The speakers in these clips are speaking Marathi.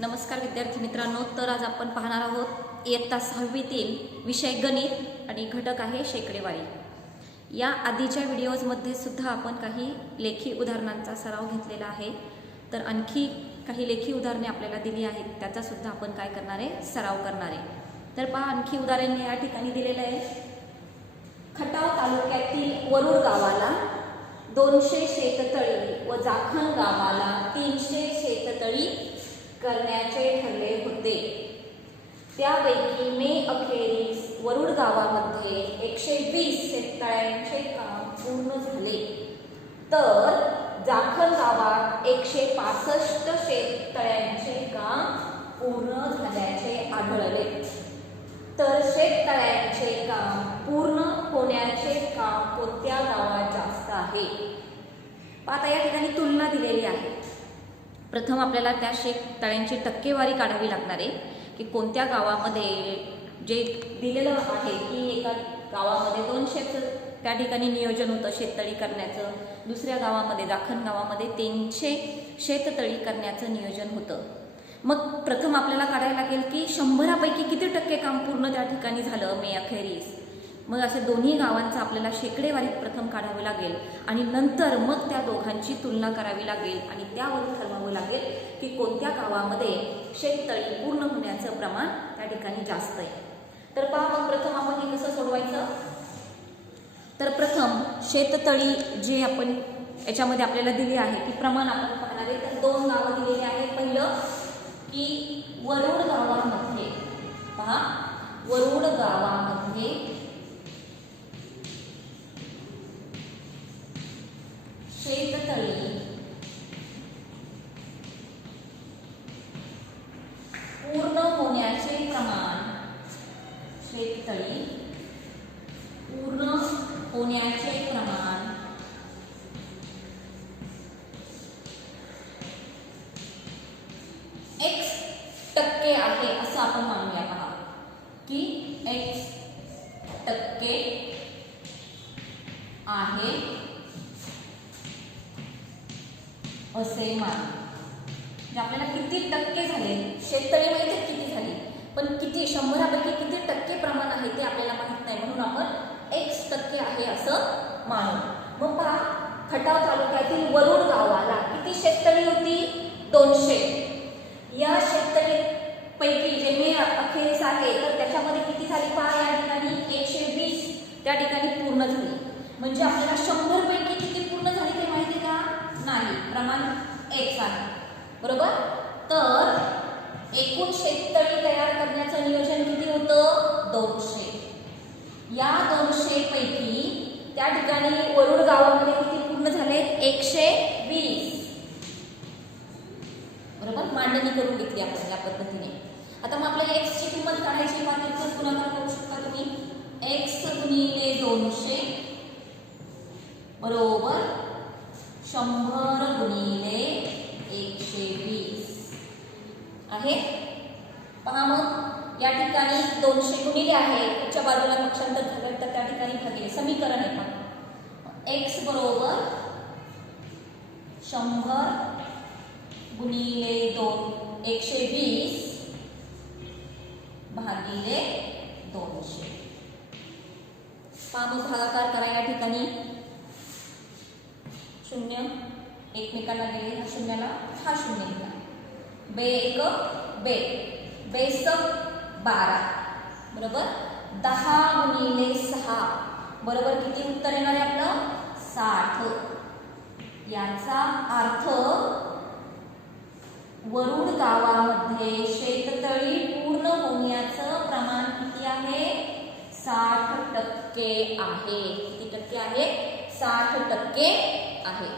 नमस्कार विद्यार्थी मित्रांनो, तर आज आपण पाहणार आहोत इयत्ता 6वीतील विषय गणित आणि घटक आहे शेकडेवारी। या आधीच्या व्हिडिओजमध्ये सुद्धा आपण काही लेखी उदाहरणांचा सराव घेतलेला आहे, तर आणखी काही लेखी उदाहरणे आपल्याला दिली आहेत, त्याचा सुद्धा आपण काय करणार आहे, सराव करणार आहे। तर पहा, आणखी उदाहरण या ठिकाणी दिलेलं आहे। खटाव तालुक्यातील वरुड गावाला 200 शेततळी व जाखण गावाला 300 शेततळी करण्याचे ठरले होते। त्यापैकी मे अखेरीस वरुड गावामध्ये 120 शेततळ्यांचे काम पूर्ण झाले, तर जाखण गावात 165 शेततळ्यांचे काम पूर्ण झाल्याचे आढळले। तर शेततळ्यांचे काम पूर्ण होण्याचे काम कोणत्या गावात जास्त आहे? आता या ठिकाणी तुलना दिलेली आहे। प्रथम आपल्याला त्या शेततळ्यांची टक्केवारी काढावी लागणार आहे की कोणत्या गावामध्ये जे दिलेलं आहे की एका गावामध्ये 200 त्या ठिकाणी नियोजन होतं शेततळी करण्याचं, दुसऱ्या गावामध्ये जाखण गावामध्ये 300 शेततळी करण्याचं नियोजन होतं। मग प्रथम आपल्याला काढायला लागेल की 100पैकी किती टक्के काम पूर्ण त्या ठिकाणी झालं मे अखेरीस। मग असे दोन्ही गावांचा आपल्याला शेकडेवारीत प्रथम काढावे लागेल आणि नंतर मग त्या दोघांची तुलना करावी लागेल आणि त्यावरून ठरवावं लागेल की कोणत्या गावामध्ये शेततळी पूर्ण होण्याचं प्रमाण त्या ठिकाणी जास्त आहे। तर पहा, मग प्रथम आपण हे कसं सोडवायचं? तर प्रथम शेततळी जे आपण याच्यामध्ये आपल्याला दिली आहे ती प्रमाण आपण पाहणार आहे। तर दोन गावं दिलेली आहेत। पहिलं की वरुड गावामध्ये, पहा, वरुड गावामध्ये शेततळी पूर्ण होण्याचे प्रमाण, शेततळी पूर्ण होण्याचे प्रमाण X% आहे असं आपण मानूया। पहा की X% आहे असे मान। म्हणजे आपल्याला किती टक्के झाले, शेततळी माहिती किती झाली, पण किती 100पैकी किती टक्के प्रमाण आहे ते आपल्याला माहित नाही, म्हणून आपण X% आहे असं मानू। मग पहा, खटाव तालुक्यातील वरुड गावाला किती शेततळी होती? 200। या शेततळी पैकी जे मे अखेरीस आहे तर त्याच्यामध्ये किती झाली? पहा, या ठिकाणी 120 त्या ठिकाणी पूर्ण झाली। म्हणजे आपल्याला 100पैकी किती पूर्ण झाली ते माहिती का? नाही, प्रमाण X आहे, बरोबर। तर एकूण शेततळी तयार करण्याचं नियोजन किती होतं? 200। या 200 पैकी त्या ठिकाणी वरुड गावामध्ये किती पूर्ण झाले? 120, बरोबर। मांडणी करून घेतली आपण या पद्धतीने। आता मग आपल्याला X ची किंमत काढायची, मात्र गुणाकार करू शकता तुम्ही। X गुणिले 200 बरोबर 100 गुणिले 120 आहे। पहा, मग या ठिकाणी 200 गुणिले आहे, पुढच्या बाजूला पक्षांतर झालं तर त्या ठिकाणी भागिले, समीकरण आहे। पण X बरोबर 100 गुणिले 120 भागिले 200। पहा, मग भागाकार करा। या ठिकाणी 0 एकमेकांना गेले, हा शून्याला हा शून्य गेला, बे एक बे, बेस 12 बरोबर 10 गुणिले 6 बरोबर किती उत्तर येणार आहे आपलं? 60। याचा अर्थ वरुड गावामध्ये शेततळी पूर्ण होण्याचं प्रमाण किती आहे? 60% आहे। किती टक्के आहे? 60% आहे।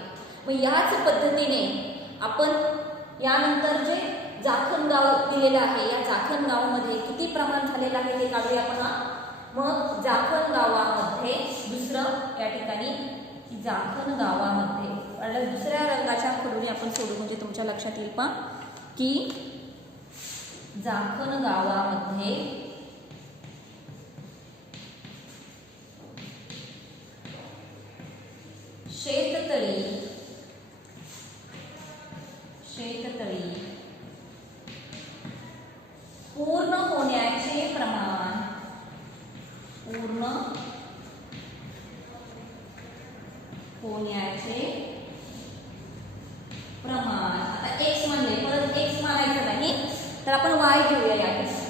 मग याच पद्धतीने आपण यानंतर जे जाखण गाव दिलेलं आहे, या जाखण गावामध्ये किती प्रमाण झालेलं आहे ते काढूया। पहा, मग जाखण गावामध्ये दुसरं या ठिकाणी जाखण गावामध्ये दुसऱ्या रंगाच्या खडूने आपण सोडू, म्हणजे तुमच्या लक्षात येईल। पहा की जाखण गावामध्ये शेततळी तर आपण वाय घेऊया या ठिकाणी.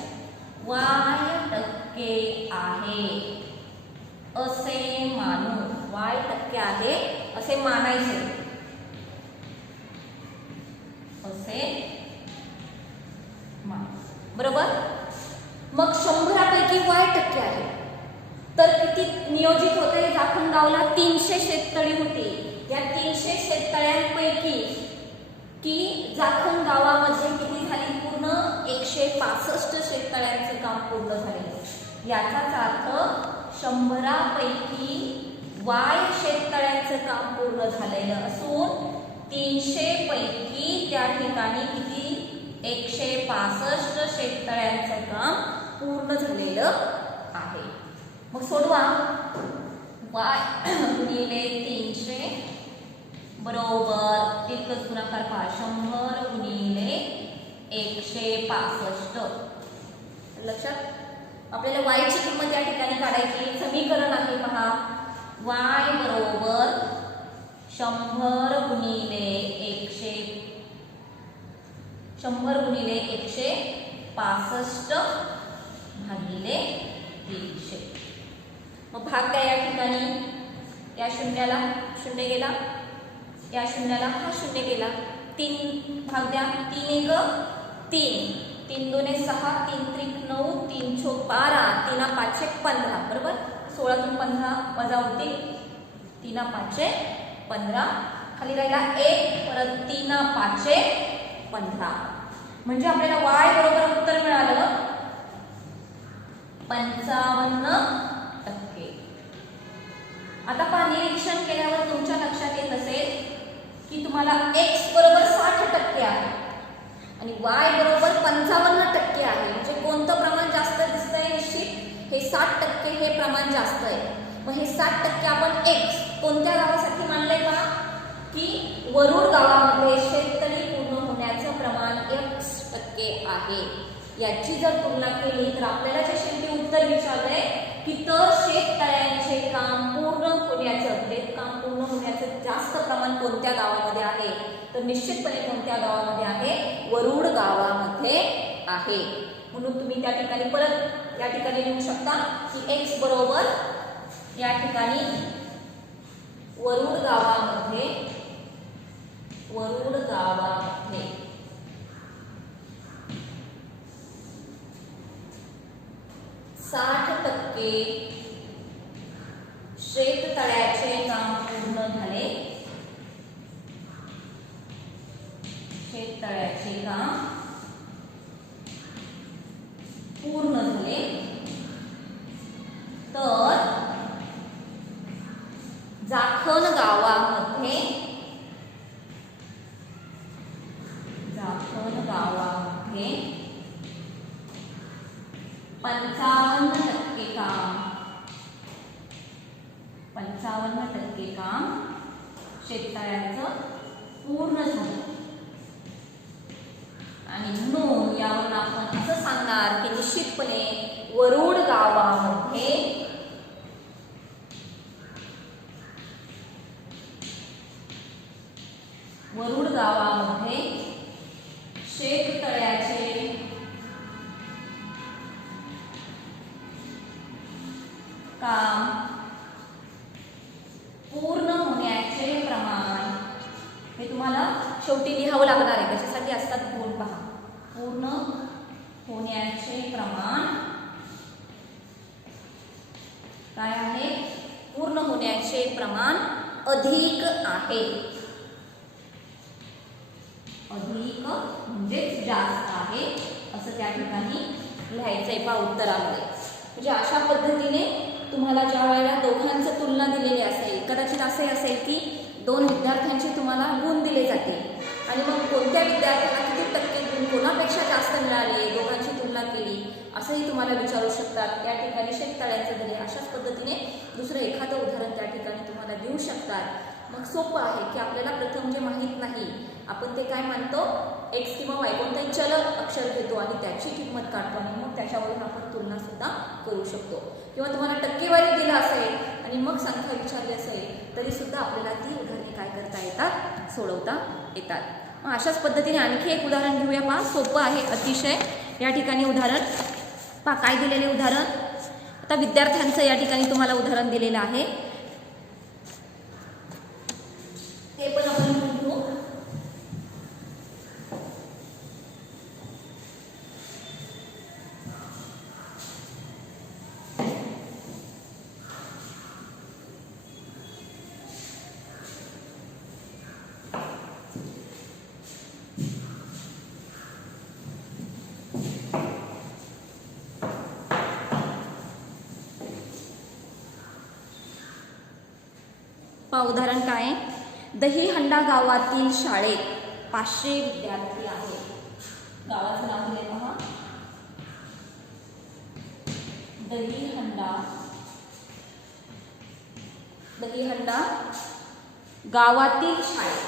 वाय टक्के आहे असे मानू. वाय टक्के आहे असे मानायचे. असे मान. बरोबर. मग 100पैकी वाय टक्के आहे तर किती नियोजित होते? जाखणगावला 300 शेततळी होती. या 300 शेततळ्यांपैकी की जाखण गावामध्ये किती झाली? पूर्ण 165 शेततळ्यांचे काम पूर्ण झाले. याचाच अर्थ 100पैकी वाय शेततळ्यांचं काम पूर्ण झालेलं असून 300 पैकी त्या ठिकाणी किती? 165 शेततळ्यांचं काम पूर्ण झालेलं आहे. मग सोडवा. वाय गुणिले 300 बरोबर एकच गुणाकार पहा 100 गुणिले 165. लक्षात आपल्याला वायची किंमत या ठिकाणी काढायची. समीकरण आहे पहा. वाय बरोबर 100 गुणिले 165 भागिले 300. मग भाग द्या या ठिकाणी. या शून्याला शून्य गेला, या शून्याला हा शून्य गेला. 3 भाग द्या. 3 1 3, 3 2 6, 3 3 9, 3 4 12, 3 5 15. बरोबर. 16 तून 15 वजा होते. 3 5 15. खाली राहिला 1, परत 3 5 15. म्हणजे आपल्याला वाय बरोबर उत्तर मिळालं 55%. आता पहा निरीक्षण केल्यावर तुमच्या लक्षात येत असेल की तुम्हाला x बरोबर 60% आहे आणि y बरोबर 55% आहे. म्हणजे कोणतं प्रमाण जास्त दिसतंय? निश्चित हे 60% हे प्रमाण जास्त आहे. मग हे 60% आपण x कोणत्या गावासाठी मानलंय पहा की वरुड गावामध्ये शेततळी पूर्ण होण्याचं प्रमाण x% आहे. याची जर तुलना केली तर आपल्याला जे शेवटी उत्तर विचारलंय की तर शेततळ्यांचे काम पूर्ण होण्याचं जास्त प्रमाण कोणत्या गावामध्ये आहे? तर निश्चितपणे कोणत्या गावामध्ये आहे? वरुड गावामध्ये आहे. म्हणून तुम्ही त्या ठिकाणी परत या ठिकाणी लिहू शकता की x बरोबर या ठिकाणी वरुड गावामध्ये 60% शेततळ्याचे काम पूर्ण झाले. शेततळ्याचे काम पूर्ण झाले तर जाखण गावामध्ये 55% काम शेततळ्यांचं पूर्ण झालं. आणि म्हणून यावरून आपण असं सांगणार की निश्चितपणे वरुड गावामध्ये शेततळ्याचे काम पूर्ण होण्याचे प्रमाण हे तुम्हाला शेवटी लिहावं लागणार आहे. त्याच्यासाठी असतात गुण पहा. पूर्ण होण्याचे प्रमाण काय आहे? पूर्ण होण्याचे प्रमाण अधिक आहे. अधिक म्हणजे जास्त आहे असं त्या ठिकाणी लिहायचंय पहा उत्तरामध्ये. म्हणजे अशा पद्धतीने तुम्हाला ज्या वेळेला दोघांचं तुलना दिलेली असेल, कदाचित असे असेल की 2 विद्यार्थ्यांचे तुम्हाला गुण दिले जातील आणि मग कोणत्या विद्यार्थ्याला किती टक्के गुण कोणापेक्षा जास्त मिळाले, दोघांची तुलना केली असंही तुम्हाला विचारू शकतात. त्या ठिकाणी शेततळ्यांचं दिले. अशाच पद्धतीने दुसरं एखादं उदाहरण त्या ठिकाणी तुम्हाला देऊ शकतात. मग सोपं आहे की आपल्याला प्रथम जे माहीत नाही आपण ते काय मानतो? x किंवा y कोणताही चल अक्षर घेतो आणि त्याची किंमत काढतो आणि मग त्याच्यावरून आपण तुलना सुद्धा करू शकतो. किंवा तुम्हाला टक्केवारी दिला असेल आणि मग संख्या विचारली असेल तरी सुद्धा आपल्याला ती उदाहरणे काय करता येतात? सोडवता येतात. मग अशाच पद्धतीने आणखी एक उदाहरण घेऊया. पहा, सोपं आहे अतिशय. या ठिकाणी उदाहरण पहा, काय दिलेले उदाहरण. आता विद्यार्थ्यांचं या ठिकाणी तुम्हाला उदाहरण दिलेलं आहे, ते पण आपण घेऊ. पहा उदाहरण काय आहे. दहीहंडा गावातील शाळेत 500 विद्यार्थी आहेत. गावाचं नाव दिले पहा, दहीहंडा. दहीहंडा गावातील शाळेत,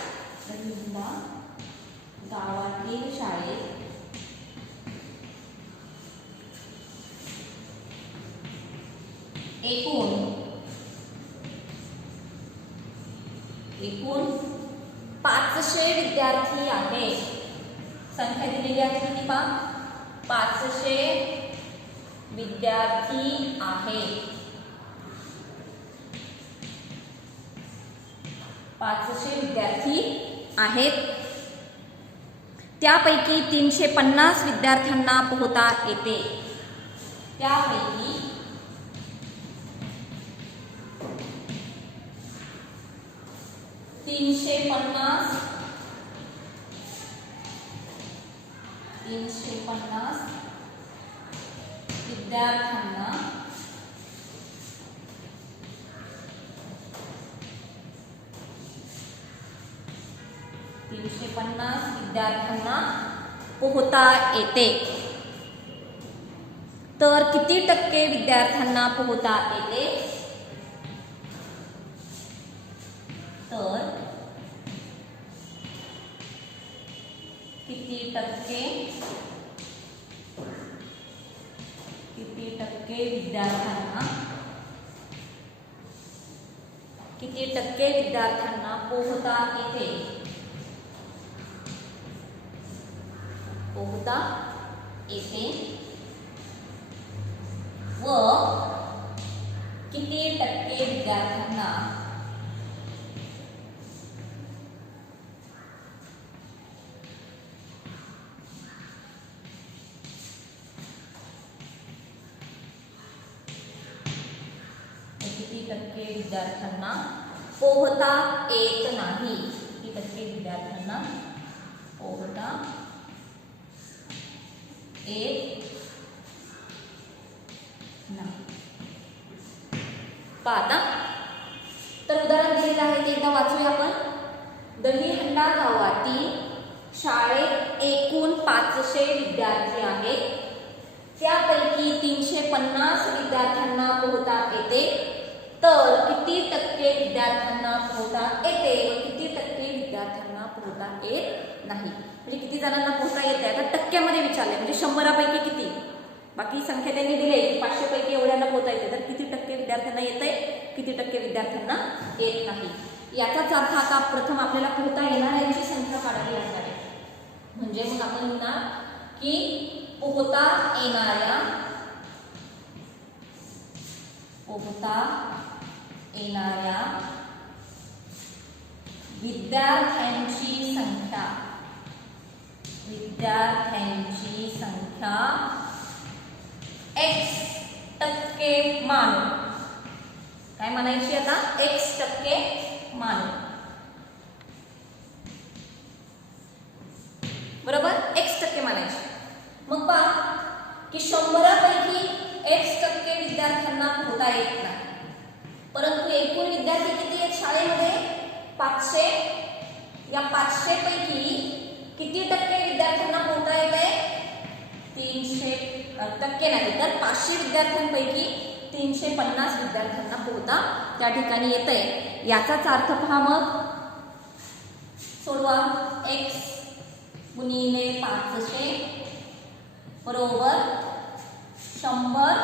दहीहंडा गावातील शाळेत एकूण 500 विद्यार्थी आहेत. संख्या दिलेली आहे किती पहा, 500 विद्यार्थी आहेत. 500 विद्यार्थी आहेत. त्यापैकी 350 विद्यार्थ्यांना पोहता येते. त्यापैकी 350 विद्यार्थ्यांना पोहता येते. तर किती टक्के विद्यार्थ्यांना पोहता येते? तर किती टक्के विद्यार्थ्यांना पोहता येते? व किती टक्के विद्यार्थ्यांना पोहता येत नाही? किती टक्के विद्यार्थ्यांना पोहता येत नाही? पाहता, तर उदाहरण दिलेलं आहे ते एकदा वाचूया आपण. दहीहंडा गावातील शाळेत एकूण 500 विद्यार्थी आहेत. त्यापैकी 350 विद्यार्थ्यांना पोहता येते. तर किती टक्के विद्यार्थ्यांना पोहता येते व किती टक्के विद्यार्थ्यांना पोहता येत नाही? म्हणजे किती जणांना पोहता येते आता टक्क्यामध्ये विचारले, म्हणजे 100 पैकी किती. बाकी संख्या त्यांनी दिली की 500 पैकी एवढ्यांना पोहता येते. तर किती टक्के विद्यार्थ्यांना येते, किती टक्के विद्यार्थ्यांना येत नाही? याचाच अर्थ आता प्रथम आपल्याला पोहता येणाऱ्यांची संख्या काढावी लागणार आहे. म्हणजे मग आपण म्हणणार की पोहता येणाऱ्या विद्यार्थ्यांची संख्या x टक्के मानू. काय म्हणायची आता? x टक्के मानू. बरोबर, x टक्के म्हणायची. मग पहा की 100 पैकी x टक्के विद्यार्थ्यांना पोहता येत नाही. परंतु एकूण विद्यार्थी किती आहेत शाळेमध्ये? 500. या 500 पैकी किती टक्के विद्यार्थ्यांना पोहता येते? 300 टक्के नाही, तर 500 विद्यार्थ्यांपैकी 350 विद्यार्थ्यांना पोहता त्या ठिकाणी येतंय. याचाच अर्थ पहा, मग सोडवा. x गुणिले 500 बरोबर 100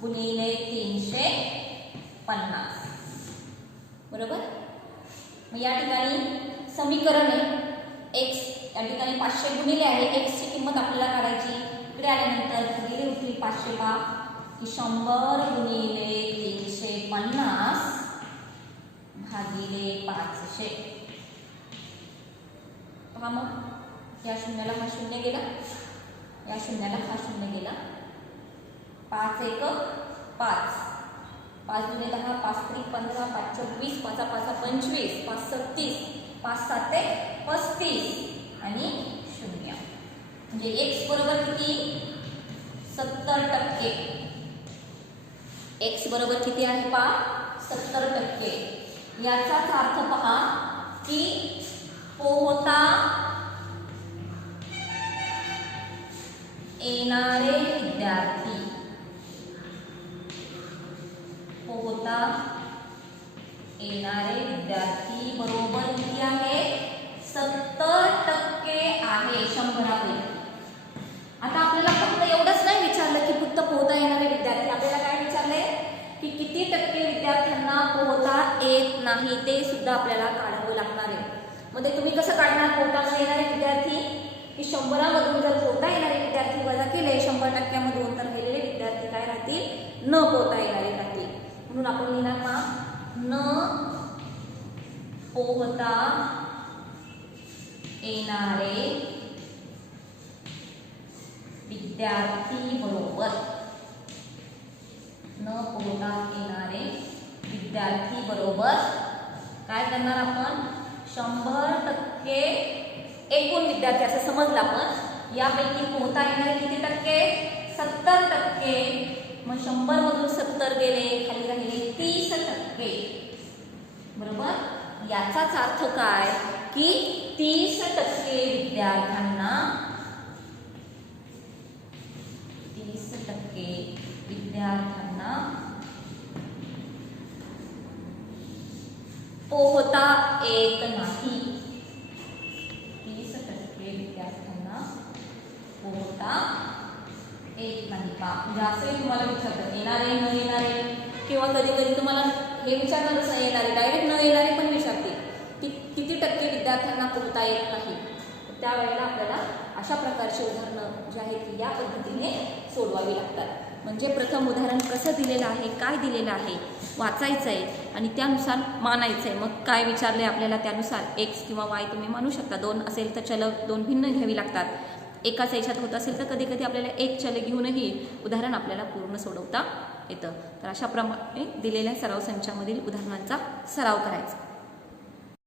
गुणिले 350. बरोबर. मग या ठिकाणी समीकरण आहे या ठिकाणी 500 गुणिले आहे, x ची किंमत आपल्याला काढायची. इकडे आल्यानंतर भागिले होतील 500 पा की 100 गुणिले 350 भागिले 500. पहा मग या शून्याला हा शून्य गेला, या शून्याला हा शून्य गेला. 5 1 5, 5 दुने 10, 5 3 15, 5 24, 5 5 25, 5 36, 5 7 35 आणि 0. म्हणजे x बरोबर किती? 70%. x बरोबर किती आहे पहा? 70%. याचाच अर्थ पहा की पोहता येणारे विद्यार्थी, पोहता येणारे विद्यार्थी बरोबर किती आहे? 70% आहे 100. आता आपल्याला फक्त एवढंच नाही विचारलं की फक्त पोहता येणारे विद्यार्थी, आपल्याला काय विचारले की किती टक्के विद्यार्थ्यांना पोहता येत नाही ते सुद्धा आपल्याला काढावं लागणार आहे. मग ते तुम्ही कसं काढणार? पोहता न येणारे विद्यार्थी की 100 मधून जर पोहता येणारे विद्यार्थी वजा केले 100% मधून तर गेलेले विद्यार्थी काय राहतील? न पोहता येणारे राहतील. म्हणून आपण लिहिणार ना न पोहता येणारे विद्यार्थी बरोबर, न पोहता येणारे विद्यार्थी बरोबर काय करणार आपण? 100% एकूण विद्यार्थी असं समजलं आपण. यापैकी पोहता येणारे किती टक्के? 70%. मग 100 मधून 70 गेले, खाली राहिले 30%. बरोबर. याचाच अर्थ काय की 30% विद्यार्थ्यांना, 30% विद्यार्थ्यांना पोहता येत नाही. 30% विद्यार्थ्यांना पोहता येत नाही. पहा म्हणजे असंही तुम्हाला विचारतात येणारे न येणारे, किंवा कधी कधी तुम्हाला हे विचारणारच नाही येणारे, डायरेक्ट न येणारे पण विचारतील की किती टक्के विद्यार्थ्यांना पोहता येत नाही. त्यावेळेला आपल्याला अशा प्रकारची उदाहरणं जी आहेत ती या पद्धतीने सोडवावी लागतात. म्हणजे प्रथम उदाहरण कसं दिलेलं आहे, काय दिलेलं आहे वाचायचं आहे आणि त्यानुसार मानायचं आहे. मग काय विचारले आपल्याला त्यानुसार x किंवा y तुम्ही मानू शकता. 2 असेल तर चल 2 भिन्न घ्यावी लागतात. एकाच याच्यात होत असेल तर कधी कधी आपल्याला एक चल घेऊनही उदाहरण आपल्याला पूर्ण सोडवता येतं. तर अशा प्रमाणे दिलेल्या सराव संचामधील उदाहरणांचा सराव करायचा.